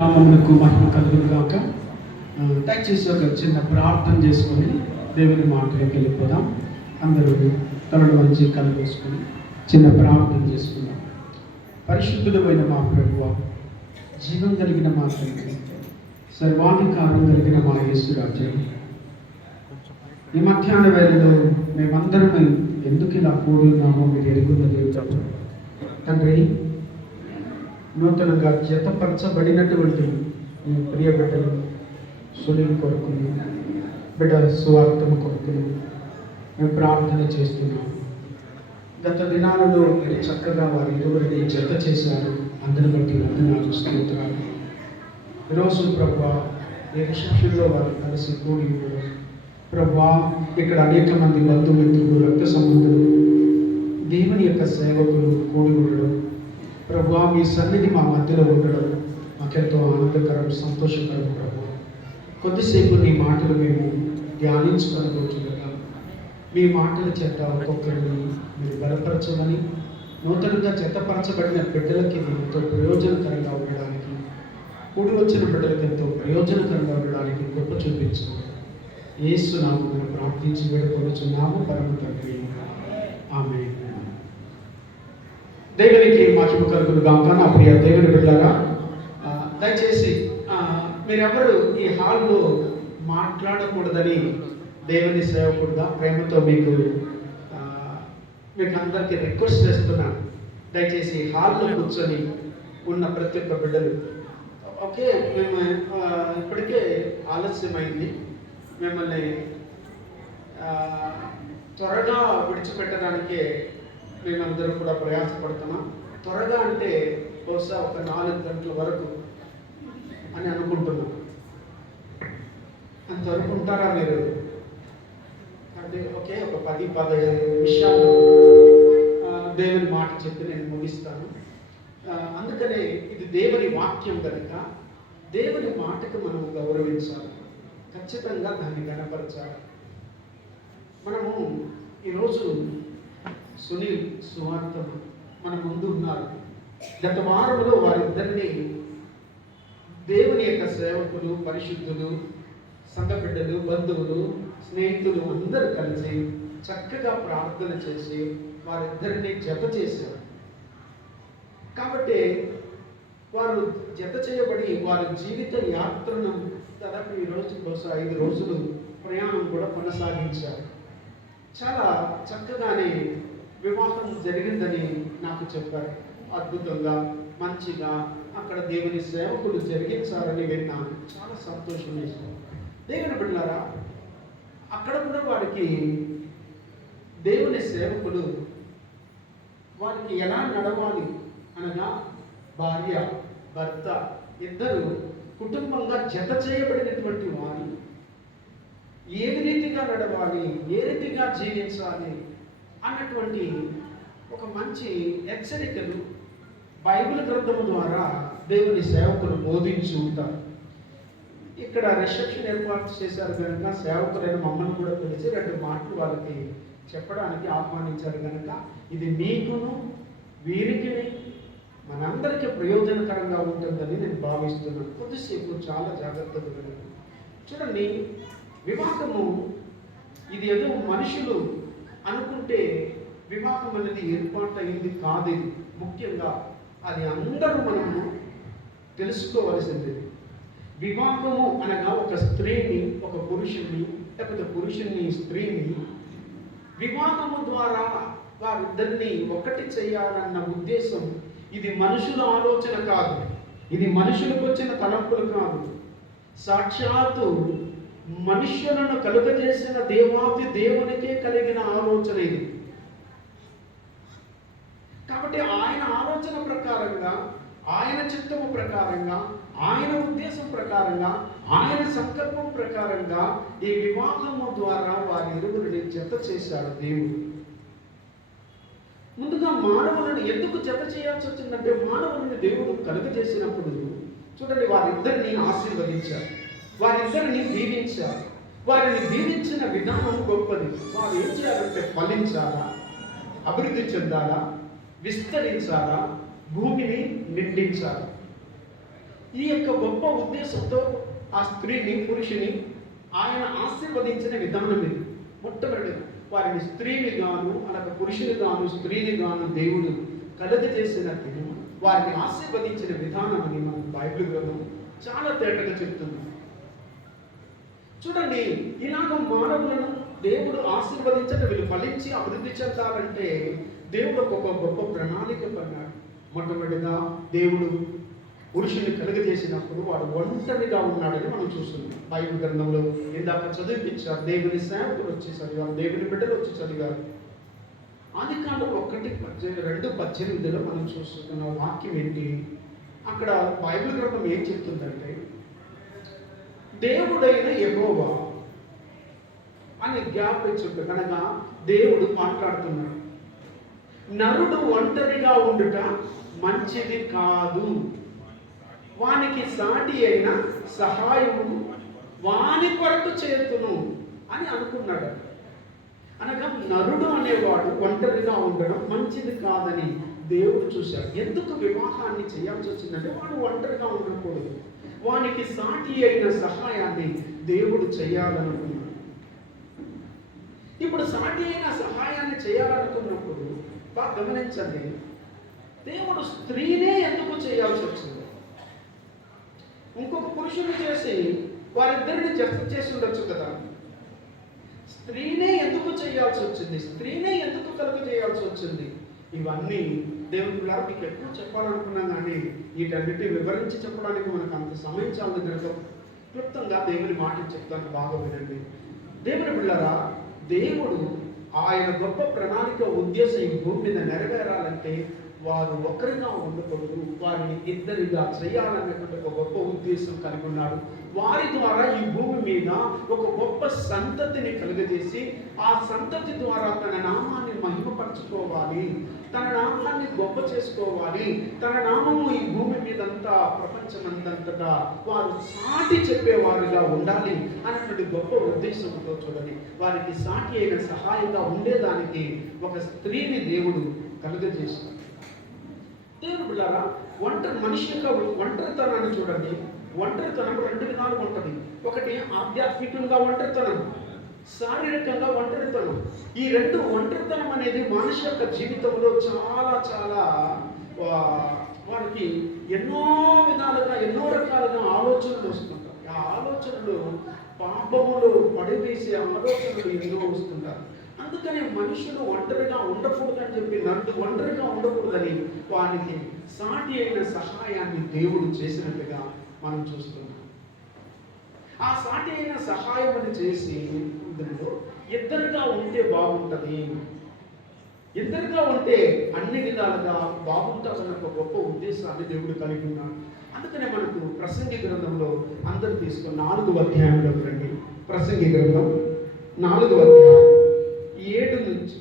నామములకు మహిమ కలుగుగాక దయచేసి ఒక చిన్న ప్రార్థన చేసుకొని దేవుని మాటలోకి వెళ్ళిపోదాం. అందరూ తలలు మంచి కలుగేసుకొని చిన్న ప్రార్థన చేసుకుందాం. పరిశుద్ధుడమైన మా ప్రభువ జీవం కలిగిన మా తండ్రి సర్వాధికారం కలిగిన మా యేసురాజ్యం ఈ మధ్యాహ్న వేళలో మేమందరం ఎందుకు ఇలా కూడి ఉన్నామో మీరు ఎరుగున్నది తండ్రి నూతనంగా జతపరచబడినటువంటి ఈ ప్రియ బిడ్డలు సునీల్ కొరకులు బిడ్డ సువార్తము కొరకులు మేము ప్రార్థన చేస్తున్నాం. గత దినాలలో మీరు చక్కగా వారి ఇరువురిని జత చేశారు. అందరి బట్టి వందనాలు స్తోత్రాలు. ఈరోజు ప్రభా ఈ రిసెప్షన్లో వారు కలిసి కూడి ప్రభా ఇక్కడ అనేక మంది బంధుమిత్రులు రక్త సంబంధులు మీ సన్నిధి మా మధ్యలో ఉండడం మాకెంతో ఆనందకరం సంతోషకరం ప్రభు. కొద్దిసేపు నీ మాటలు మేము ధ్యానించుకోనబోతుండగా మీ మాటల చేత ఒక్కొక్కరిని మీరు బలపరచమని నూతనంగా చెత్తపరచబడిన బిడ్డలకి ఎంతో ప్రయోజనకరంగా ఉండడానికి కూడి వచ్చిన బిడ్డలకి ఎంతో ప్రయోజనకరంగా ఉండడానికి గొప్ప చూపించుకోండి ఏసు నామమున ప్రార్థించి వేడుకొనుచున్నాము పరమ తండ్రి. ఆమె దేవునికి మహిమ కలుగును గాక నా ప్రియ దేవుని బిడ్డారా దయచేసి మీరెవరు ఈ హాల్లో మాట్లాడకూడదని దేవుని సేవకుడుగా ప్రేమతో మీకు మీకు అందరికీ రిక్వెస్ట్ చేస్తున్నాను దయచేసి హాల్లో కూర్చొని ఉన్న ప్రతి ఒక్క బిడ్డలు ఓకే మేము ఇప్పటికే ఆలస్యమైంది. మిమ్మల్ని త్వరగా విడిచిపెట్టడానికే మేమందరం కూడా ప్రయాసపడుతున్నాం త్వరగా అంటే బహుశా ఒక నాలుగు గంటల వరకు అని అనుకుంటున్నాం. అంతవరకు ఉంటారా మీరు? అంటే ఓకే ఒక పది పదహైదు నిమిషాలు దేవుని మాట చెప్పి నేను ముగిస్తాను. అందుకనే ఇది దేవుని వాక్యం కనుక దేవుని మాటకు మనం గౌరవించాలి. ఖచ్చితంగా దాన్ని గణపరచాలి. మనము ఈరోజు సునీల్ సువార్తలు మన ముందు ఉన్నారు. గత వారంలో వారిద్దరిని దేవుని యొక్క సేవకులు పరిశుద్ధులు సంఘ బిడ్డలు బంధువులు స్నేహితులు అందరూ కలిసి చక్కగా ప్రార్థన చేసి వారిద్దరిని జత చేశారు. కాబట్టి వారు జత చేయబడి వారి జీవిత యాత్రను దాదాపు ఈ రోజు బహుశా ఐదు రోజులు ప్రయాణం కూడా కొనసాగించారు. చాలా చక్కగానే వివాహం జరిగిందని నాకు చెప్పారు. అద్భుతంగా మంచిగా అక్కడ దేవుని సేవకులు జరిగించారని విన్నాను. చాలా సంతోషం వేసింది దేవుని బిడ్డారా అక్కడ కూడా వారికి దేవుని సేవకులు వారికి ఎలా నడవాలి అనగా భార్య భర్త ఇద్దరు కుటుంబంగా జత చేయబడినటువంటి వారు. ఏ రీతిగా నడవాలి ఏ రీతిగా జీవించాలి అన్నటువంటి ఒక మంచి హెచ్చరికలు బైబిల్ గ్రంథము ద్వారా దేవుని సేవకులు బోధించి ఉంటారు. ఇక్కడ రిసెప్షన్ ఏర్పాటు చేశారు కనుక సేవకులైన మమ్మల్ని కూడా పిలిచి రెండు మాటలు వాళ్ళకి చెప్పడానికి ఆహ్వానించారు కనుక ఇది మీకును వీరికి మనందరికీ ప్రయోజనకరంగా ఉంటుందని నేను భావిస్తున్నాను. కొద్దిసేపు చాలా జాగ్రత్తగా చూడండి వివాహము ఇది ఏదో మనుషులు అనుకుంటే వివాహం అనేది ఏర్పాటు అయింది కాదు. ముఖ్యంగా అది అందరూ మనము తెలుసుకోవలసింది. వివాహము అనగా ఒక స్త్రీని ఒక పురుషుణ్ణి లేకపోతే పురుషుణ్ణి స్త్రీని వివాహము ద్వారా వారిద్దరిని ఒకటి చేయాలన్న ఉద్దేశం ఇది మనుషుల ఆలోచన కాదు. ఇది మనుషులకు వచ్చిన తలంపులు కాదు. సాక్షాత్తు మనుష్యులను కలుగజేసిన దేవాది దేవునికే కలిగిన ఆలోచన ఇది. కాబట్టి ఆయన ఆలోచన ప్రకారంగా ఆయన చిత్తము ప్రకారంగా ఆయన ఉద్దేశం ప్రకారంగా ఆయన సంకల్పం ప్రకారంగా ఈ వివాహము ద్వారా వారి ఇరువురిని జత చేశాడు దేవుడు. ముందుగా మానవులను ఎందుకు జత చేయాల్సి వచ్చిందంటే మానవులను దేవుడు కలుగజేసినప్పుడు చూడండి వారిద్దరిని ఆశీర్వదించారు వారిద్దరిని దీవించారు వారిని దీవించిన విధానం గొప్పది. వారు ఏం చేయాలంటే ఫలించాలా? అభివృద్ధి చెందాలా? విస్తరించాలా? భూమిని నిండించాలి? ఈ యొక్క గొప్ప ఉద్దేశంతో ఆ స్త్రీని పురుషుని ఆయన ఆశీర్వదించిన విధానం ఇది. మొట్టమొదటి వారిని స్త్రీని గాను అలాగే పురుషుని గాను స్త్రీని గాను దేవుడు కలది చేసిన వారిని ఆశీర్వదించిన విధానం అని మనం బైబిల్ గ్రంథం చాలా తేటగా చెప్తున్నాం చూడండి ఇలాగ మానవులను దేవుడు ఆశీర్వదించట వీళ్ళు ఫలించి అభివృద్ధి చెందాలంటే దేవుడు ఒక గొప్ప ప్రణాళిక పన్నాడు. మొట్టమొదటిగా దేవుడు పురుషుని కలుగజేసినప్పుడు వాడు ఒంటరిగా ఉన్నాడని మనం చూస్తున్నాం. బైబిల్ గ్రంథంలో ఇందాక చదివిపించారు దేవుని సేవకులు వచ్చి చదివారు దేవుని బిడ్డలు వచ్చి చదివారు. ఆది కాండం ఒకటి పద్దెనిమిది రెండు పద్దెనిమిదిలో మనం చూస్తున్న వాక్యం ఏంటి? అక్కడ బైబిల్ గ్రంథం ఏం చెప్తుందంటే దేవుడైన యెహోవా అని జ్ఞాపించుంటు కనుక దేవుడు మాట్లాడుతున్నాడు. నరుడు ఒంటరిగా ఉండుట మంచిది కాదు. వానికి సాటి అయిన సహాయము వాని కొరకు చేతును అని అనుకున్నాడు. అనగా నరుడు అనేవాడు ఒంటరిగా ఉండడం మంచిది కాదని దేవుడు చూశాడు. ఎందుకు వివాహాన్ని చేయాల్సి వచ్చిందంటే వాడు ఒంటరిగా ఉండకూడదు. వానికి సాటి అయిన సహాయాన్ని దేవుడు చేయాలనుకున్నాడు. ఇప్పుడు సాటి అయిన సహాయాన్ని చేయాలనుకున్నప్పుడు బాగా గమనించండి దేవుడు స్త్రీనే ఎందుకు చేయాల్సి వచ్చింది? ఇంకొక పురుషుని చేసి వారిద్దరిని జత చేసి ఉండొచ్చు కదా. స్త్రీనే ఎందుకు చేయాల్సి వచ్చింది? స్త్రీనే ఎందుకు కలుగు చేయాల్సి వచ్చింది? ఇవన్నీ దేవుని పిల్లలు మీకు ఎక్కువ చెప్పాలనుకున్నా కానీ వీటన్నిటి వివరించి చెప్పడానికి మనకు అంత సమయం చాలు కనుక క్లుప్తంగా దేవుని మాట చెప్తాను బాగా వినండి. దేవుని పిల్లరా దేవుడు ఆయన గొప్ప ప్రణాళిక ఉద్దేశం ఈ భూమి మీద నెరవేరాలంటే వారు ఒకరిగా ఉండకూడదు. వారిని ఇద్దరిగా చేయాలనేటువంటి ఒక గొప్ప ఉద్దేశం కలిగి ఉన్నాడు. వారి ద్వారా ఈ భూమి మీద ఒక గొప్ప సంతతిని కలుగజేసి ఆ సంతతి ద్వారా తన మహిమపరచుకోవాలి తన నామాన్ని గొప్ప చేసుకోవాలి. తన నామము ఈ భూమి మీదంతా ప్రపంచమందంతటా వారు సాటి చెప్పేవారిగా ఉండాలి అన్నటువంటి గొప్ప ఉద్దేశంతో చూడండి. వారికి సాటి అయిన సహాయంగా ఉండేదానికి ఒక స్త్రీని దేవుడు కలుగజేశాడు. దేవుడు ఒంటరి మనిషి యొక్క ఒంటరితనాన్ని చూడండి. ఒంటరితనం రెండు విధాలు ఉంటుంది. ఒకటి ఆధ్యాత్మికంగా ఒంటరితనం శారీరకంగా ఒంటరితనం. ఈ రెండు ఒంటరితనం అనేది మనిషి యొక్క జీవితంలో చాలా చాలా వారికి ఎన్నో విధాలుగా ఎన్నో రకాలుగా ఆలోచనలు వస్తుంటాయి. ఆ ఆలోచనలు పాపములు పడివేసే ఆలోచనలు ఎన్నో వస్తుంటారు అందుకని మనుషులు ఒంటరిగా ఉండకూడదు అని చెప్పి నన్ను ఒంటరిగా ఉండకూడదని వానికి సాటి అయిన సహాయాన్ని దేవుడు చేసినట్టుగా మనం చూస్తున్నాం. ఆ సాటి అయిన సహాయం అని చేసి ఇందులో ఇద్దరుగా ఉంటే బాగుంటుంది. ఇద్దరుగా ఉంటే అన్ని విధాలుగా బాగుంటామన్న ఒక గొప్ప ఉద్దేశాన్ని దేవుడు కలిగి ఉన్నాడు. అందుకనే మనకు ప్రసంగి గ్రంథంలో అందరు తీసుకున్న నాలుగు అధ్యాయంలో రండి ప్రసంగి గ్రంథం నాలుగు అధ్యాయం ఏడు నుంచి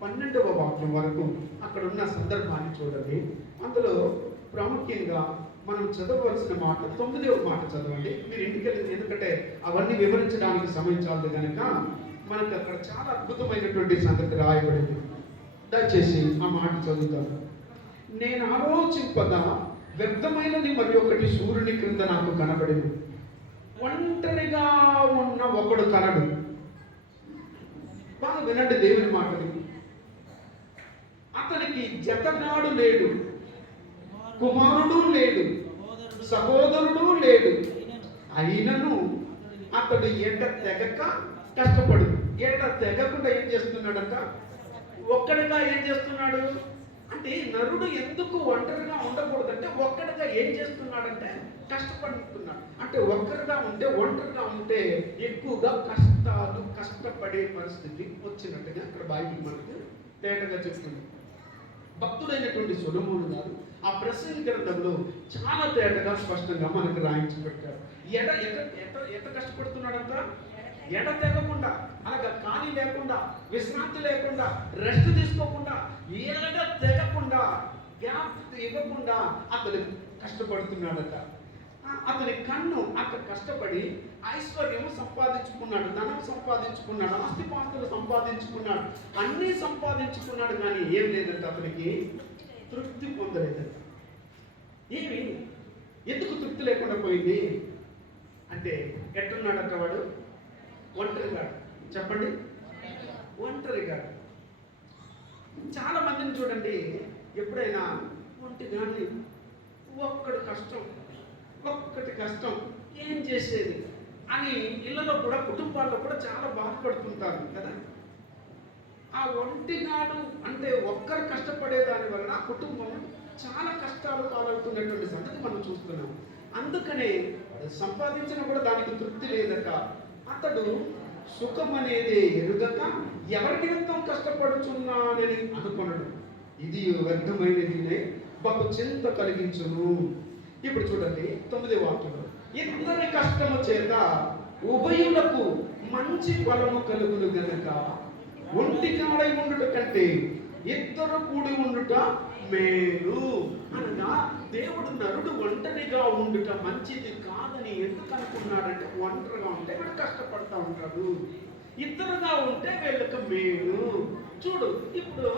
పన్నెండవ వాక్యం వరకు అక్కడ ఉన్న సందర్భాన్ని చూడండి. అందులో ప్రాముఖ్యంగా మనం చదవవలసిన మాట తొమ్మిదవ మాట చదవండి. మీరు ఇంటికి ఎందుకంటే అవన్నీ వివరించడానికి సమయం చాలదు కనుక మనకు అక్కడ చాలా అద్భుతమైనటువంటి సంగతి రాయబడింది. దయచేసి ఆ మాట చదువుతాను నేను ఆలోచింపగా వ్యర్థమైనది మరి ఒకటి సూర్యుని క్రింద నాకు కనబడింది. ఒంటరిగా ఉన్న ఒకడు కనడు. బాగా వినండి దేవుని మాటని. అతనికి జతగాడు లేడు. కుమారుడు లేడు సహోదరుడు లేడు. అయినను అతడు ఎండ తెగక కష్టపడు. ఎండ తెగకుండా ఏం చేస్తున్నాడంట? ఒక్కడిగా ఏం చేస్తున్నాడు? అంటే నరుడు ఎందుకు ఒంటరిగా ఉండకూడదంటే ఒక్కడిగా ఏం చేస్తున్నాడంటే కష్టపడుతున్నాడు. అంటే ఒక్కరిగా ఉంటే ఒంటరిగా ఉంటే ఎక్కువగా కష్టాలు కష్టపడే పరిస్థితి వచ్చినట్టుగా అక్కడ బైబిల్ మనకు తేటగా చెప్తున్నాడు భక్తుడైనటువంటి సులభముడు గారు ఆ ప్రసంగ గ్రంథంలో చాలా తేటగా స్పష్టంగా మనకు రాయించి పెట్టారు ఎడ ఎట ఎట ఎట కష్టపడుతున్నాడంట? ఎడ తెగకుండా అలాగా ఖాళీ లేకుండా విశ్రాంతి లేకుండా రెస్ట్ తీసుకోకుండా ఎడ తెగకుండా గ్యాప్ ఇవ్వకుండా అతను కష్టపడుతున్నాడట. అతని కన్ను అక్కడ కష్టపడి ఐశ్వర్యం సంపాదించుకున్నాడు ధనం సంపాదించుకున్నాడు ఆస్తిపాస్తులు సంపాదించుకున్నాడు అన్నీ సంపాదించుకున్నాడు కానీ ఏం లేదంట అతనికి తృప్తి పొందలేదంట ఏమి? ఎందుకు తృప్తి లేకుండా పోయింది? అంటే ఎట్టున్నాడట వాడు? ఒంటరిగా. చెప్పండి. ఒంటరిగా. చాలా మందిని చూడండి ఎప్పుడైనా ఒంటి కానీ ఒక్కడు కష్టం ఒక్కటి కష్టం. ఏం చేసేది? అని ఇళ్ళలో కూడా కుటుంబాల్లో కూడా చాలా బాధపడుతుంటారు కదా. ఆ ఒంటినాడు అంటే ఒక్కరు కష్టపడే దాని వలన ఆ కుటుంబం చాలా కష్టాలు పాలవుతున్నటువంటి సంగతి మనం చూస్తున్నాం. అందుకనే సంపాదించిన కూడా దానికి తృప్తి లేదట. అతడు సుఖం అనేది ఎరుగక ఎవరి నిమిత్తం కష్టపడుచున్నానని అనుకున్నాడు ఇది వ్యర్థమైనది బహు చింత కలిగించును. ఇప్పుడు చూడండి తొమ్మిది వాక్యంలో. ఇద్దరి కష్టము చేత ఉభయులకు మంచి ఫలము కలుగులు గనక. ఒంటి కాడై ఉండుట కంటే ఇద్దరు కూడి ఉండుట మేలు. అనగా దేవుడు నరుడు ఒంటరిగా ఉండుట మంచిది కాదని ఎందుకు అనుకున్నాడంటే ఒంటరిగా ఉంటే వీడు కష్టపడతా ఉంటాడు. ఇద్దరుగా ఉంటే వీళ్ళకి మేలు. చూడు ఇప్పుడు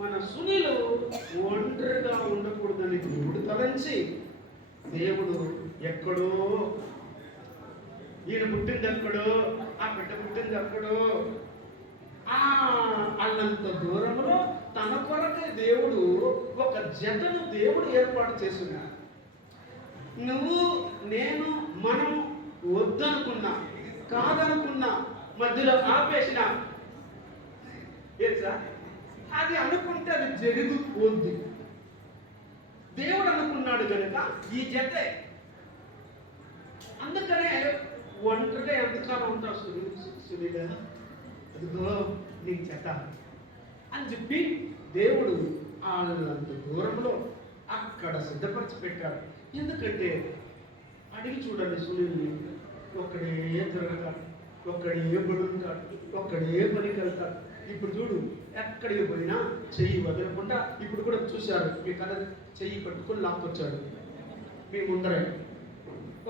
మన సునీలు ఒంటరిగా ఉండకూడదని దేవుడు తలంచి దేవుడు ఎక్కడో ఈయన పుట్టింది ఎక్కడో ఆ బిడ్డ పుట్టింది ఎక్కడో ఆ అన్నంత దూరంలో తన కొరకే దేవుడు ఒక జతను దేవుడు ఏర్పాటు చేస్తున్నాడు నువ్వు నేను మనం వద్దనుకున్నా కాదనుకున్నా మధ్యలో ఆపేసిన. ఏం సార్? అది అనుకుంటే అది జరిగిపోద్ది. దేవుడు అనుకున్నాడు కనుక ఈ జతే అందుకనే ఒంటరిగా ఎంతకాలం ఉంటావు సునీల్ సునీల్ అదిగో నీకు జత. అని చెప్పి దేవుడు వాళ్ళంత దూరంలో అక్కడ సిద్ధపరిచి పెట్టాడు ఎందుకంటే అడిగి చూడండి సూర్యుడిని ఒక్కడే తిరగతాడు ఒక్కడే బడుతాడు ఒక్కడే పనికి వెళ్తాడు ఇప్పుడు చూడు ఎక్కడికి పోయినా చెయ్యి వదలకుండా ఇప్పుడు కూడా చూశారు మీ కథ చెయ్యి పట్టుకొని లాక్కొచ్చాడు. మీ ముందరే.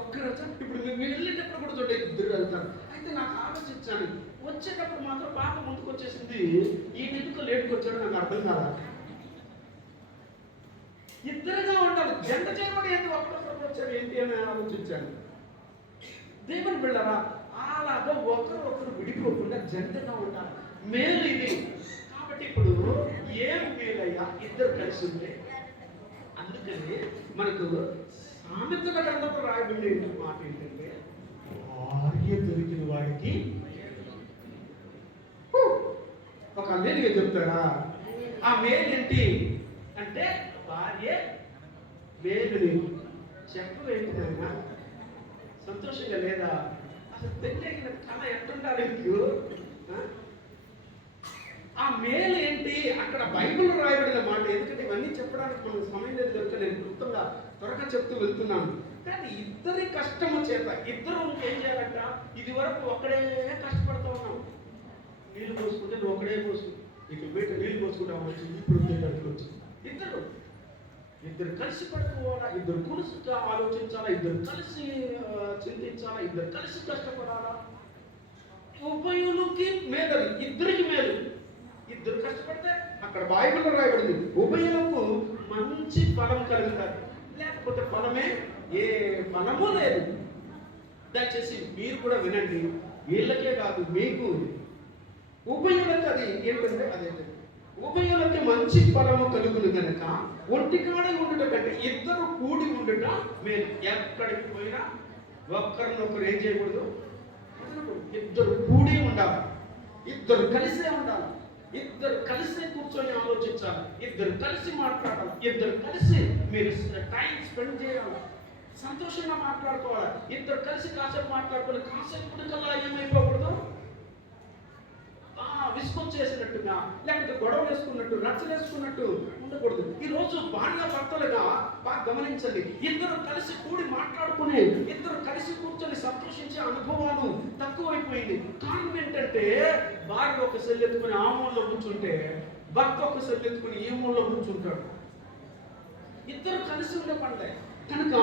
ఒక్కరోజు ఇప్పుడు మేము వెళ్ళేటప్పుడు కూడా చూడండి ఇద్దరు వెళ్తారు. అయితే నాకు ఆలోచించాను వచ్చేటప్పుడు మాత్రం పాప ముందుకు వచ్చేసింది. ఈ ఎందుకు లేటుకు వచ్చాడు నాకు అర్థం కాదా ఇద్దరుగా ఉండాలి. జంట చేరుబడి ఏంటి ఒక్కరొకరు వచ్చారు ఏంటి అని ఆలోచించాను. దేవుని బిళ్ళరా అలాగా ఒకరు ఒకరు విడిపోకుండా జంటగా ఉండాలి. మేలు ఇది. కాబట్టి ఇప్పుడు ఏం మేలయ్యా? ఇద్దరు కలిసి ఉంటే? అందుకని మనకు సామెతల గ్రంథంలో రాయబడిన మాట ఏంటంటే భార్య దొరికిన వాడికి ఒక అల్లేనిగా చెప్తారా ఆ మేలు ఏంటి? అంటే భార్య మేలుని చెప్పలేంటిదన్నా సంతోషంగా లేదా? అసలు పెళ్ళి కళ ఎట్లుండాలి నీకు? ఆ? ఆ మేలు ఏంటి? అక్కడ బైబిల్ రాయబడిన మాట ఎందుకంటే ఇవన్నీ చెప్పడానికి మనం సమయం లేదు కనుక నేను క్లుప్తంగా త్వరగా చెప్తూ వెళ్తున్నాను. కానీ ఇద్దరి కష్టము చేత ఇద్దరు ఏం చేయాలంట? ఇది వరకు ఒక్కడే కష్టపడుతూ ఉన్నాం. నీళ్ళు పోసుకుంటే నువ్వు ఒకడే పోసుకు ఇక బయట నీళ్ళు పోసుకుంటా వచ్చి ఇప్పుడు ఉండేటట్లు వచ్చి ఇద్దరు. ఇద్దరు కలిసి పడుకోవాలా? ఇద్దరు కలిసి ఆలోచించాలా? ఇద్దరు కలిసి చింతించాలా? ఇద్దరు కలిసి కష్టపడాలా? ఉభయులకి మేదలు ఇద్దరికి మేలు. ఇద్దరు కష్టపడితే అక్కడ బైబిల్లో రాయబడింది. ఉభయులకు మంచి ఫలం కలుగుతారు లేకపోతే ఫలమే ఏ ఫలము లేదు. దయచేసి మీరు కూడా వినండి. వీళ్ళకే కాదు మీకు ఉభయులకు అది ఏంటంటే అదే ఉభయులకి మంచి ఫలము కలుగును కనుక ఒంటికాడ ఉండటం కంటే ఇద్దరు కూడి ఉండటం మేలు. ఎక్కడికి పోయినా ఒక్కరినొకరు ఏం చేయకూడదు? ఇద్దరు కూడి ఉండాలి. ఇద్దరు కలిసే ఉండాలి. ఇద్దరు కలిసే కూర్చొని ఆలోచించాలి. ఇద్దరు కలిసి మాట్లాడాలి. ఇద్దరు కలిసి మీరు టైం స్పెండ్ చేయాలి. సంతోషంగా మాట్లాడుకోవాలి. ఇద్దరు కలిసి కాసేపు మాట్లాడుకొని కాసేపు కల్లా ఏమైపోకూడదు? ఆ, చేసినట్టుగా లేకపోతే గొడవ వేసుకున్నట్టు నచ్చలేసుకున్నట్టు ఉండకూడదు. ఈ రోజు భార్య భర్తలుగా బాగా గమనించండి. ఇద్దరు కలిసి కూడి మాట్లాడుకుని ఇద్దరు కలిసి కూర్చొని సంతోషించే అనుభవాలు తక్కువైపోయింది. కారణం ఏంటంటే భార్య ఒక సెల్ ఎత్తుకుని ఆ మూలలో కూర్చుంటే భర్త ఒక సెల్ ఎత్తుకుని ఈ మూలలో కూర్చుంటాడు. ఇద్దరు కలిసి ఉండే పండే కనుక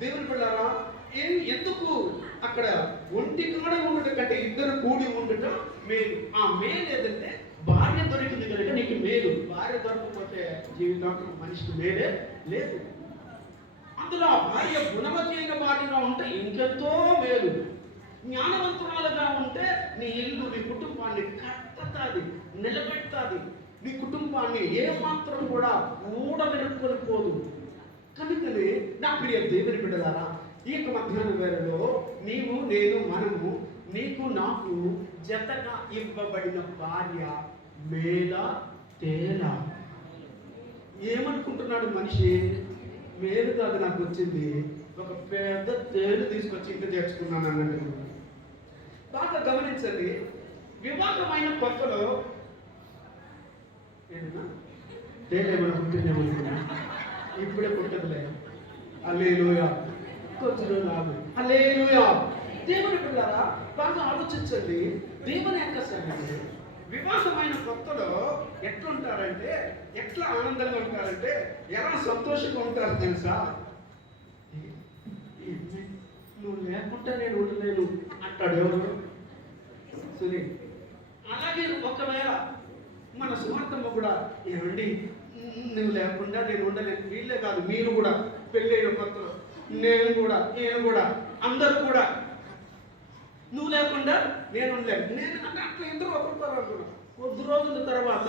దేవుని పిల్లారా ఏం ఎందుకు అక్కడ ఒంటి కాడ ఉండటం కంటే ఇద్దరు కూడి ఉండటం మేలు? ఆ మేలు ఏదంటే భార్య దొరికింది కనుక నీకు మేలు. భార్య దొరకకపోతే జీవితాంతం మనిషికి మేలే లేదు. అందులో ఆ భార్య గుణవతి అయిన భార్యగా ఉంటే ఇంకెంతో మేలు. జ్ఞానవంతురాలుగా ఉంటే నీ ఇల్లు నీ కుటుంబాన్ని కట్టతాది నిలబెడతాది. నీ కుటుంబాన్ని ఏమాత్రం కూడా ఊడబెరుక్కొని పోదు కనుకనే నా ప్రియ దేవుని బిడ్డలారా ఈ యొక్క మధ్యాహ్న వేళలో నీవు నేను మనము నీకు నాకు జతగా ఇవ్వబడిన భార్య మేల తేల. ఏమనుకుంటున్నాడు మనిషి? మేలు కాదు నాకు వచ్చింది. ఒక పెద్ద తేలు తీసుకొచ్చి ఇంత చేర్చుకున్నాను అన్నట్టు. బాగా గమనించండి. వివాహమైన కొత్తలో ఏంటన్నా తేలేమన్నా పుట్టిందేమనుకున్నా ఇప్పుడే పుట్టదులే. అల్లేలోయా. కొంచెం లాభం అల్లేలుయా దేవుని పిల్లరా బాగా ఆలోచించండి. దేవుని యొక్క సన్నిధి. వివాహమైన కొత్తలో ఎట్లా ఉంటారంటే ఎట్లా ఆనందంగా ఉంటారంటే ఎలా సంతోషంగా ఉంటారు తెలుసా? నువ్వు లేకుంటే నేను ఉండలేను అంటాడు ఎవరు? సరే అలాగే ఒకవేళ మన సుమార్తమ్మ కూడా ఏమండి నువ్వు లేకుండా నేను ఉండలేను. వీళ్ళే కాదు మీరు కూడా పెళ్ళైన కొత్తలో నేను కూడా నేను కూడా అందరూ కూడా. నువ్వు లేకుండా నేను ఉండలేదు నేను అంటే అట్లా ఇద్దరు ఒకరు కొద్ది రోజుల తర్వాత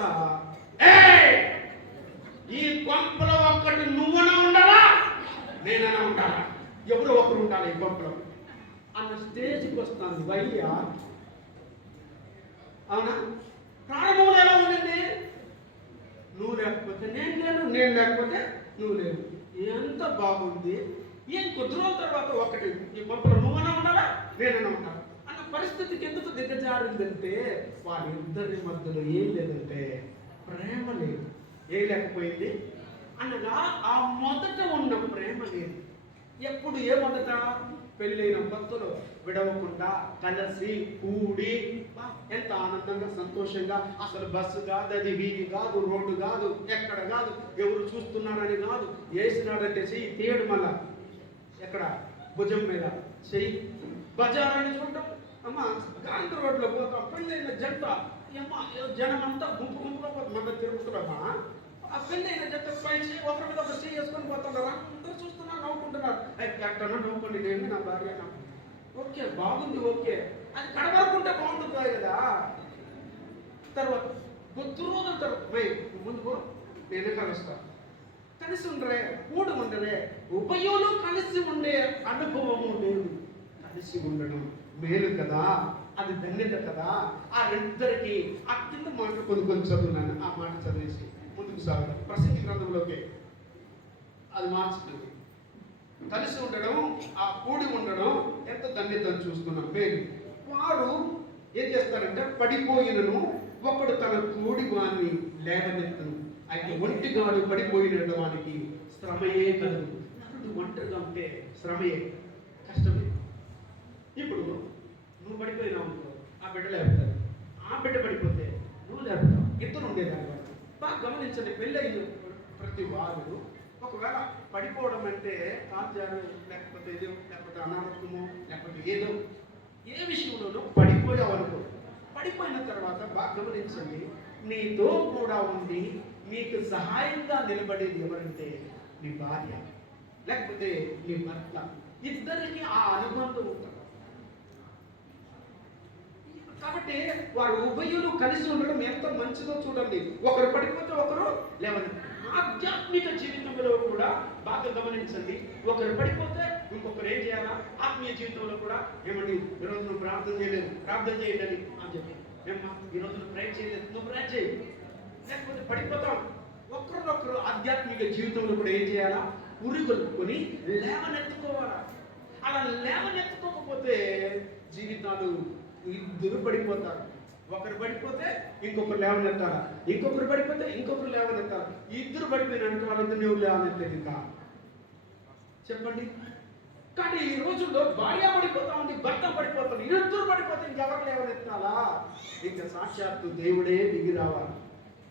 ఈ కొంపలో ఒక్కటి నువ్వున ఉండాలా నేనైనా ఉండాలా ఎవరో ఒకరు ఉండాలి ఈ కొంపలో. అన్న స్టేజ్కి వస్తాను వయ్యా అవునా? ప్రారంభంలో ఎలా ఉందండి? నువ్వు లేకపోతే నేను లేను నేను లేకపోతే నువ్వు లేవు. ఎంత బాగుంది? ఏం కొద్ది రోజుల తర్వాత ఒకటి ఈ మొక్కలు నువ్వనే ఉండాలా నేనన్నా ఉంటాను అన్న పరిస్థితికి ఎందుకు దిగజారిందంటే వాళ్ళిద్దరి మధ్యలో ఏం లేదంటే ప్రేమ లేదు. ఏం లేకపోయింది? అనగా ఆ మొదట ఉన్న ప్రేమ లేదు. ఎప్పుడు ఏ మొదట? పెళ్ళైన భక్తులు విడవకుండా కలిసి కూడి ఎంత ఆనందంగా సంతోషంగా అసలు బస్సు కాదు అది వీధి కాదు రోడ్డు కాదు ఎక్కడ కాదు ఎవరు చూస్తున్నారని కాదు వేసినాడంటే చెయ్యి తీయడు మళ్ళా. ఎక్కడ? భుజం మీద. చెయ్యి. బజారాన్ని చూడటం. అమ్మ గాంధీ రోడ్లో పోతాం. పెళ్ళైన జంట. అమ్మ జనం అంతా గుంపు గుంపులో పోతాం. మన తిరుగుతున్నామా? ఆ పెళ్ళైన జంట పై చేయి ఒకరి మీద ఒక చేయి వేసుకొని పోతున్నారు. అందరూ చూస్తున్నారు నవ్వుకుంటున్నారు. ఎక్కడ నవ్వుకోండి నేను నా భార్య ఓకే బాగుంది ఓకే. అది కడవరకుంటే బాగుంటుంది కదా. తర్వాత కొద్ది రోజు అంటారు మై ముందు నేనే నేను కలిసి ఉండరే కూడి ఉండరే ఉభయంలో కలిసి ఉండే అనుభవము లేదు. కలిసి ఉండడం మేలు కదా? అది ధన్యత కదా? ఆ రెండిద్దరికి ఆ కింద మాట కొన్ని కొన్ని చదువున్నాను. ఆ మాట చదివేసి ముందుకు సాగుతాం ప్రసిద్ధి గ్రంథంలోకి అది మార్చుతుంది కలిసి ఉండడం ఆ కూడి ఉండడం ఎంత ధన్యత చూస్తున్నాం. మేలు. వారు ఏం చేస్తారంటే పడిపోయినను ఒకడు తన కూడి వారిని లేవనెత్తను. ఆయన ఒంటిగాడు పడిపోయిన వానికి శ్రమయే కలదు నరుడు ఒంటరిగా ఉంటే శ్రమయే కష్టమే. ఇప్పుడు నువ్వు పడిపోయినావు ఆ బిడ్డ లేపుతారు ఆ బిడ్డ పడిపోతే నువ్వు లేపుతావు. ఇద్దరు ఉండేదాన్ని బాగా గమనించండి పెళ్ళైన ప్రతి వారు ఒకవేళ పడిపోవడం అంటే ఆచారం లేకపోతే ఏదో లేకపోతే అనారోగ్యమో లేకపోతే ఏదో ఏ విషయంలోనూ పడిపోయావు అనుకో. పడిపోయిన తర్వాత బాగా గమనించండి నీతో కూడా ఉండి మీకు సహాయంగా నిలబడేది ఎవరంటే మీ భార్య లేకపోతే నీ భర్త. ఇద్దరికి ఆ అనుబంధం ఉంటుంది. కాబట్టి వారు ఉభయులు కలిసి ఉండడం ఎంత మంచిదో చూడండి. ఒకరు పడిపోతే ఒకరు లేవని ఆధ్యాత్మిక జీవితంలో కూడా బాగా గమనించండి. ఒకరు పడిపోతే ఇంకొకరు ఏం చేయాలా? ఆత్మీయ జీవితంలో కూడా ఏమండి ఈరోజు నువ్వు ప్రార్థన చేయలేదు ప్రార్థన చేయండి అని చెప్పి ఏమ్మా ఈరోజు నువ్వు ప్రేర్ చేయలేదు నువ్వు ప్రేర్ చేయి. లేకపోతే పడిపోతాం. ఒకరినొకరు ఆధ్యాత్మిక జీవితంలో కూడా ఏం చేయాలా? ఉరిగొల్పుకొని లేవనెత్తుకోవాలా? అలా లేవనెత్తుకోకపోతే జీవితాలు ఇద్దరు పడిపోతారు. ఒకరు పడిపోతే ఇంకొకరు లేవనెత్తారా ఇంకొకరు పడిపోతే ఇంకొకరు లేవనెత్తారు ఇద్దరు పడిపోయినంటే వాళ్ళందరూ నువ్వు లేవనెత్తేది ఇంకా? చెప్పండి. కానీ ఈ రోజుల్లో భార్య పడిపోతా ఉంది భర్త పడిపోతుంది ఇద్దరు పడిపోతే ఇంకెవరు లేవనెత్తాలా? ఇంకా సాక్షాత్తు దేవుడే దిగి రావాలి.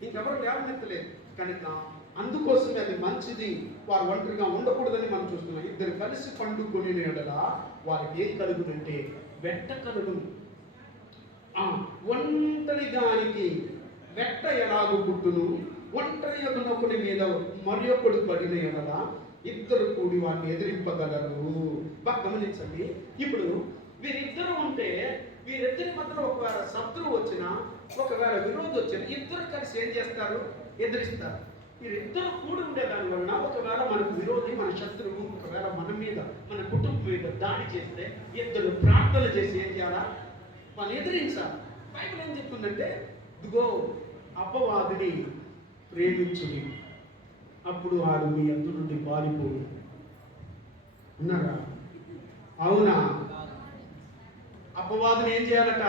ఇంకెవరు లేవనెత్తలేదు. కనుక అందుకోసమే అది మంచిది. వారు ఒంటరిగా ఉండకూడదని మనం చూస్తున్నాం. ఇద్దరు కలిసి పండుకొని ఎడల వారికి ఏం కలుగుతుంటే వెట్ట కలుగును. ఆ ఒంటరి దానికి వెట్ట ఎలాగో పుట్టును? ఒంటరి యొక్కనొకని మీద మరి ఒకడు పడిన ఎడలా ఇద్దరు కూడి వారిని ఎదిరింపగలరు. బాగా గమనించండి. ఇప్పుడు వీరిద్దరు ఉంటే వీరిద్దరి మధ్యలో ఒకవేళ శత్రువు వచ్చినా ఒకవేళ విరోధి వచ్చిన ఇద్దరు కలిసి ఏం చేస్తారు? ఎదిరిస్తారు. వీరిద్దరు కూడి ఉండే దాని వలన ఒకవేళ మనకు విరోధి మన శత్రువు ఒకవేళ మన మీద మన కుటుంబం మీద దాడి చేస్తే ఇద్దరు ప్రార్థనలు చేసి ఏం చేయాలా? వాళ్ళు ఎదిరించాలి. బైబిల్ ఏం చెప్తుందంటే ఇదిగో అపవాదిని ప్రేమించుని అప్పుడు వాడు మీ అందు నుండి పారిపోడు. ఉన్నారా అవునా? అపవాదిని ఏం చేయాలట?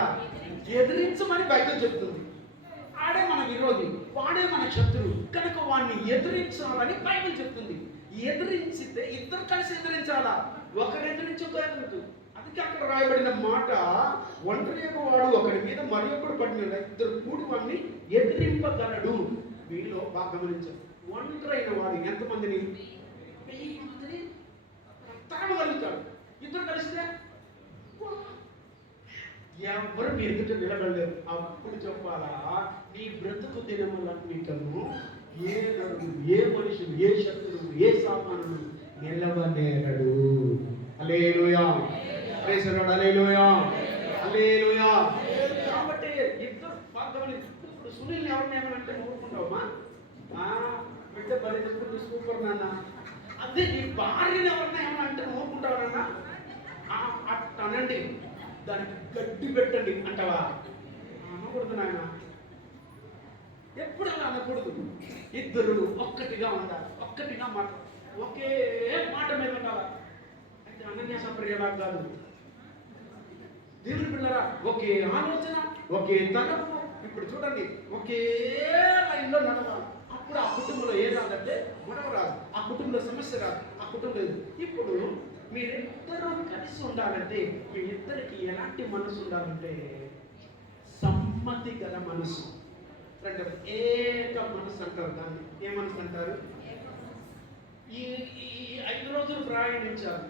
ఎదిరించమని బైబిల్ చెప్తుంది. ఆడే మన విరోధి వాడే మన శత్రువు. కనుక వాడిని ఎదిరించాలని బైబిల్ చెప్తుంది. ఎదిరించితే ఇద్దరు కలిసి ఎదిరించాలా? ఒకరు ఎదిరించి ఒకరు అందుకే అక్కడ రాయబడిన మాట ఒంటరి వాడు ఒకరి మీద మరి ఒకడు పడిన ఇద్దరు కూడి వాడిని ఎదిరింపగలడు. వీళ్ళు బాగా గమనించారు ఒంటరైన వాడు ఎంతమందిని? వెయ్యి మందిని? తాగగలుగుతాడు ఇద్దరు కలిస్తే? ఎవరు మీ ఎదుట నిలబడలేరు అప్పుడు చెప్పాలా నీ బ్రతుకు దినములన్నిటను ఏ నరుడు ఏ మనుషుడు ఏ శత్రువు ఏ సామాను నిలవనేరడు అలేలుయా ప్రేసరాడు అలేలుయా అలేలుయా కాబట్టి ఇద్దరు బాగా ఇప్పుడు సునీల్ ఎవరిని ఏమనంటే ఊరుకుంటావమ్మా ఆ, బిడ్డ బలి చెప్పుకుంటే సూపర్ నాన్న. అదే నీ భార్యను ఎవరిని ఏమన్నా అంటే ఊరుకుంటావన్నా అట్ట అనండి దానికి గడ్డి పెట్టండి అంటావా? అనకూడదు నాయన. ఎప్పుడు అలా అనకూడదు ఇద్దరు ఒక్కటిగా ఉండాలి. ఒక్కటిగా మాట ఒకే మాట మీద ఉండాలి. అయితే అనన్యాస ప్రియలా కాదు దేవుని పిల్లరా ఒకే ఆలోచన ఒకే తలపు. ఇప్పుడు చూడండి ఒకే లైన్లో నడవాలి. అప్పుడు ఆ కుటుంబంలో ఏ రాదంటే గొడవ రాదు ఆ కుటుంబంలో సమస్య రాదు. ఆ కుటుంబం లేదు. ఇప్పుడు మీరిద్దరూ కలిసి ఉండాలంటే మీ ఇద్దరికి ఎలాంటి మనసు ఉండాలంటే? సమ్మతి గల మనసు. అంటారు ఏక మనసు అంటారు దాన్ని. ఏ మనసు అంటారు? ఈ ఈ ఐదు రోజులు ప్రయాణించాలి.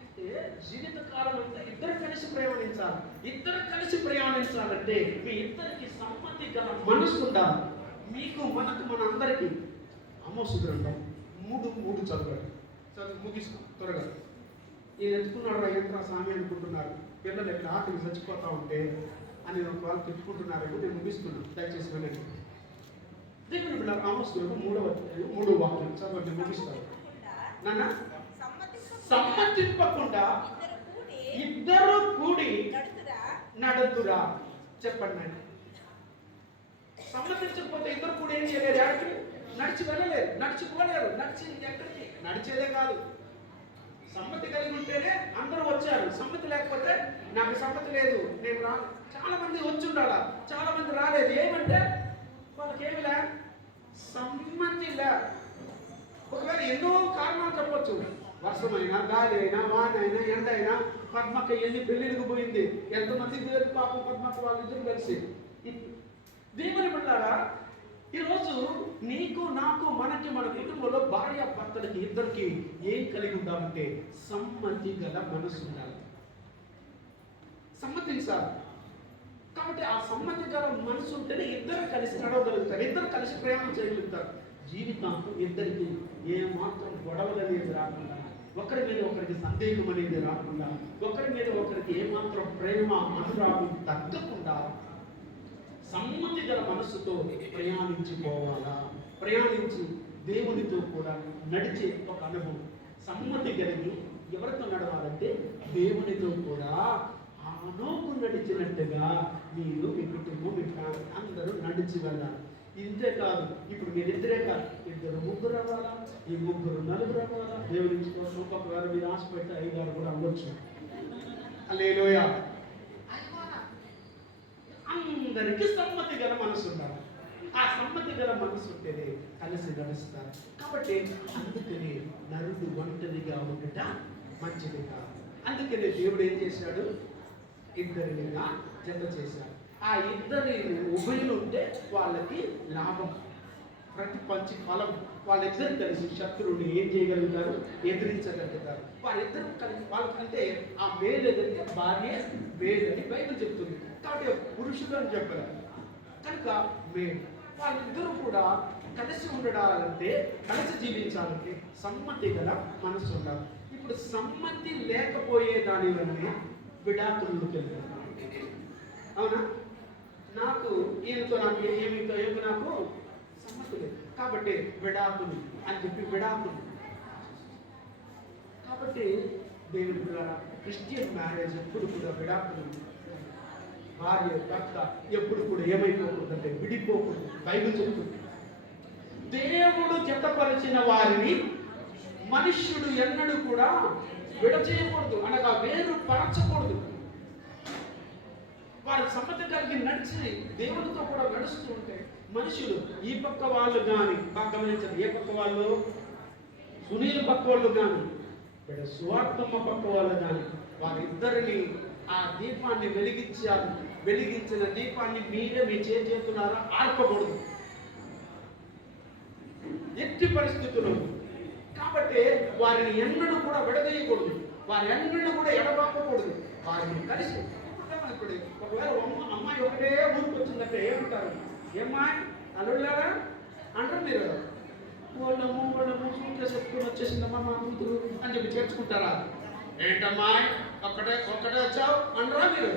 అయితే జీవిత కాలం అంతా ఇద్దరు కలిసి ప్రయాణించాలి. ఇద్దరు కలిసి ప్రయాణించాలంటే మీ ఇద్దరికి సమ్మతి గల మనసు ఉండాలి. మీకు మనకు మన అందరికీ అమోసు గ్రంథం మూడు మూడు చదవండి. చదువు ముగిస్తాం త్వరగా. ఈయన ఎత్తుకున్నాడు రా ఏంట్రా స్వామి అనుకుంటున్నారు? పిల్లలు ఎట్లా ఆకలి చచ్చిపోతా ఉంటే అని వాళ్ళు తిట్టుకుంటున్నారేమో నేను ముగిస్తున్నాను. దయచేసి వెళ్ళండి దేవుని బిడ్డ ఆమోస్ మూడవ మూడో మూడవ వాక్యం. చదవండి ముగిస్తారు నాన్న సమ్మతింపకుండా ఇద్దరు కూడి నడుతురా చెప్పండి నాయన సమ్మతించకపోతే ఇద్దరు కూడా ఏం చేయలేరు? నడిచి వెళ్ళలేరు నడిచిపోలేరు. నడిచి ఎక్కడికి? నడిచేదే కాదు. సమ్మతి కలిగి ఉంటేనే అందరూ వచ్చారు. సమ్మతి లేకపోతే నాకు సమ్మతి లేదు. నేను రా చాలా మంది వచ్చి ఉండాల చాలా మంది రాలేదు. ఏమంటే వాళ్ళకి ఏమి లే? సమ్మతి లే. ఒకవేళ ఎన్నో కారణాలు చెప్పొచ్చు. వర్షమైనా గాలి అయినా వాన అయినా ఎండ అయినా పద్మక్క ఎన్ని పెళ్ళిళ్ళకి పోయింది. ఎంతమంది పాపం పద్మక్క వాళ్ళిద్దరు కలిసి. దేవుని పిల్లారా ఈరోజు నీకు నాకు మనకి మన కుటుంబంలో భార్య భర్తలకి ఇద్దరికి ఏం కలిగి ఉండాలంటే సమ్మతి గల మనసు ఉండాలి. సమ్మతించాలి కాబట్టి ఆ సమ్మతి గల మనసు ఉంటేనే ఇద్దరు కలిసి నడవగలుగుతారు ఇద్దరు కలిసి ప్రయాణం చేయగలుగుతారు. జీవితాంతం ఇద్దరికి ఏమాత్రం గొడవలు అనేది రాకుండా ఒకరి మీద ఒకరికి సందేహం అనేది రాకుండా ఒకరి మీద ఒకరికి ఏమాత్రం ప్రేమ అనురాగం తగ్గకుండా సమ్మతి గల మనస్సుతో ప్రయాణించిపోవాలా ప్రయాణించి దేవునితో కూడా నడిచే ఒక అనుభవం. సమ్మతి కలిగి ఎవరితో నడవాలంటే దేవునితో కూడా. ఆనోకు నడిచినట్టుగా మీరు మీ కుటుంబం మీ ఫ్యామిలీ అందరూ నడిచి వెళ్ళాలి. ఇంతే కాదు. ఇప్పుడు మీరు ఇద్దరే కాదు. ఇద్దరు ముగ్గురు అవ్వాలా? ఈ ముగ్గురు నలుగురు అవ్వాలా? దేవుని కోసం ఒకవేళ మీరు ఆశపెట్టి ఐదారు కూడా అవ్వచ్చు. అల్లేలోయ అందరికీ సమ్మతి గల మనసు ఉండాలి. ఆ సమ్మతి గల మనసు ఉంటేనే కలిసి నడుస్తారు. కాబట్టి అందుకనే నరుడు ఒంటరిగా ఉండట మంచిది కాదు అందుకనే దేవుడు ఏం చేశాడు? ఇద్దరినిగా జత చేశాడు. ఆ ఇద్దరి ఉభయులు ఉంటే వాళ్ళకి లాభం ప్రతి పంచి ఫలం. వాళ్ళిద్దరు కలిసి శత్రువుని ఏం చేయగలుగుతారు? ఎదిరించగలుగుతారు. వాళ్ళిద్దరు కలిసి వాళ్ళకంటే ఆ మేలు ఎదిరితే భార్య మేలు అని బైబిల్ చెప్తుంది. కాబట్టి పురుషుడు అని చెప్పారు. కనుక మేడ్ వాళ్ళిద్దరూ కూడా కలిసి ఉండడాలంటే కలిసి జీవించాలంటే సమ్మతి గల మనసు ఉండాలి. ఇప్పుడు సమ్మతి లేకపోయే దాని వల్లనే విడాకులు అవునా? నాకు ఈయనతో నాకు ఏమితో ఏమి నాకు సమ్మతి లేదు. కాబట్టి విడాకులు అని చెప్పి విడాకులు. కాబట్టి దేవుడు కూడా క్రిస్టియన్ మ్యారేజ్ ఎప్పుడు కూడా విడాకులు భార్య భర్త ఎప్పుడు కూడా ఏమైపోకూడదంటే విడిపోకూడదు. బైబిల్ చెప్తుంది. దేవుడు జతపరిచిన వారిని మనుష్యుడు ఎన్నడూ కూడా విడచేయకూడదు అనగా వేరు పరచకూడదు. వారి సమ్మతి కలిగి నడిచి దేవుడితో కూడా నడుస్తూ ఉంటే మనుషులు ఈ పక్క వాళ్ళు కానీ బాగా గమనించండి ఏ పక్క వాళ్ళు? సునీల్ పక్క వాళ్ళు కానీ ఇక్కడ సువార్తమ్మ పక్క వాళ్ళు కానీ వారిద్దరిని ఆ దీపాన్ని వెలిగించారు వెలిగించిన దీపాన్ని మీరే మీ చేతున్నారా ఆర్పకూడదు. ఎట్టి పరిస్థితులు. కాబట్టి వారిని ఎన్నడూ కూడా విడదీయకూడదు. వారి ఎన్నడూ కూడా ఎడబాపకూడదు. వారిని కలిసి ఇప్పుడు ఒకవేళ అమ్మాయి ఒకటే ఊరికి వచ్చిందంటే ఏమంటారు? ఏమ్మాయి అల్లుళ్ళారా? అంటారు మీరు. వాళ్ళము వాళ్ళము సూట్ కేసు వచ్చేసిందమ్మా మా కూతురు అని చెప్పి చేర్చుకుంటారా? ఏంటమ్మా? ఒక్కటే ఒక్కటే వచ్చావు? అనరా మీరు?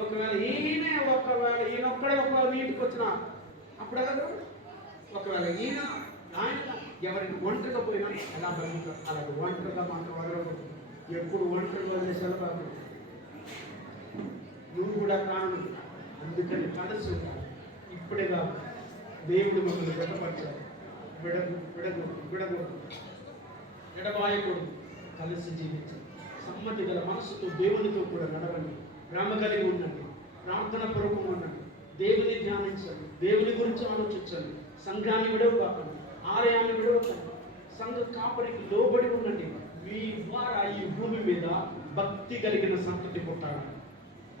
ఒకవేళ ఈయనే ఒకవేళ ఈయన ఒక్కడే ఒక ఇంటికి వచ్చిన అప్పుడు ఎలా ఒకవేళ ఈయన ఆయన ఎవరిని ఒంటరిగా పోయినా ఎలా బతుకుతారు అలాగే ఒంటరిగా మాత్రం వదలకూడదు ఎప్పుడు ఒంటరిగా వదిలేసాలో కాదు నువ్వు కూడా కాను అందుకని కలిసి ఉండాలి. ఇప్పుడే కాదు దేవుడు మమ్మల్ని జతపరిచారు విడగు విడగు విడకూడదు ఎడబాయకూడదు. కలిసి జీవించండి సమ్మతి గల మనసుతో దేవునితో కూడా నడవండి. ప్రేమ కలిగి ఉండండి. ప్రార్థన పూర్వకం ఉండండి. దేవుని ధ్యానించండి. దేవుని గురించి ఆలోచించండి. సంఘాన్ని విడవకండి ఆలయాన్ని విడవకండి. సంఘ కాపరికి లోబడి ఉండండి. మీ ద్వారా ఈ భూమి మీద భక్తి కలిగిన సంతతి పుట్టాలి.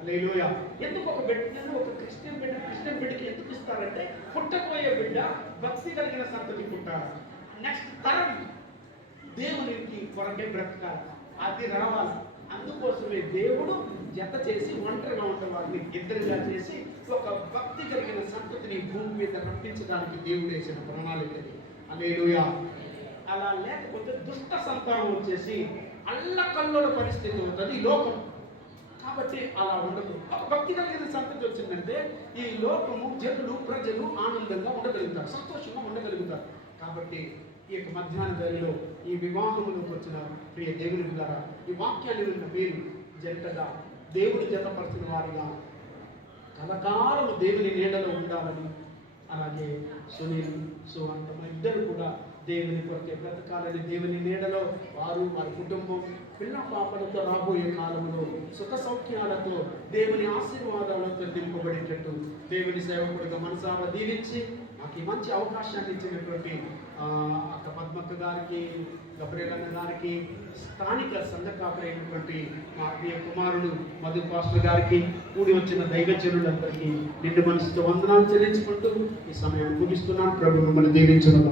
అలేలోయ ఎందుకు ఒక బిడ్డను ఒక క్రిస్టియన్ బిడ్డ క్రిస్టియన్ బిడ్డకి ఎందుకు ఇస్తారంటే పుట్టబోయే బిడ్డ భక్తి కలిగిన సంతతి పుట్టాలి. నెక్స్ట్ తరం. దేవునికి కొరకే బ్రతకాలి. అది రావాలి. అందుకోసమే దేవుడు జత చేసి ఒంటరిగా ఉన్న వారిని ఇద్దరిగా చేసి ఒక భక్తి కలిగిన సంతతిని భూమి మీద రప్పించడానికి దేవుడు వేసిన ప్రణాళిక అలేలుయా అలా లేకపోతే దుష్ట సంతానం వచ్చేసి అల్లకల్లోల పరిస్థితి ఉంటుంది ఈ లోకం. కాబట్టి అలా ఉండదు. ఒక భక్తి కలిగిన సంతతి వచ్చిందంటే ఈ లోకము జనులు ప్రజలు ఆనందంగా ఉండగలుగుతారు సంతోషంగా ఉండగలుగుతారు. కాబట్టి ఈ యొక్క మధ్యాహ్న వేళలో ఈ వివాహంలోకి వచ్చిన ప్రియ దేవుని ద్వారా ఈ వాక్యాన్ని విన్న మీరు జంటగా దేవుడు జతపరిచిన వారిగా కలకాలము దేవుని నీడలో ఉండాలని అలాగే సునీల్ సువంత ఇద్దరు కూడా దేవుని కొరకే బ్రతకాలని దేవుని నీడలో వారు వారి కుటుంబం పిల్ల పాపలతో రాబోయే కాలంలో సుఖ సౌఖ్యాలతో దేవుని ఆశీర్వాదాలతో దింపబడేటట్టు దేవుని సేవకుడిగా మనసారా దీవించి నాకు ఈ మంచి అవకాశాన్ని ఇచ్చినటువంటి అక్క పద్మక్క గారికి గబ్రేలన్న గారికి స్థానిక సందకాపరైనటువంటి మా ఆత్మీయ కుమారుడు మధు పాస్టర్ గారికి కూడి వచ్చిన దైవజనులందరికీ నిండు మనసుతో వందనాలు చెల్లించుకుంటూ ఈ సమయం ముగిస్తున్నాను ప్రభు మిమ్మల్ని దీవించడం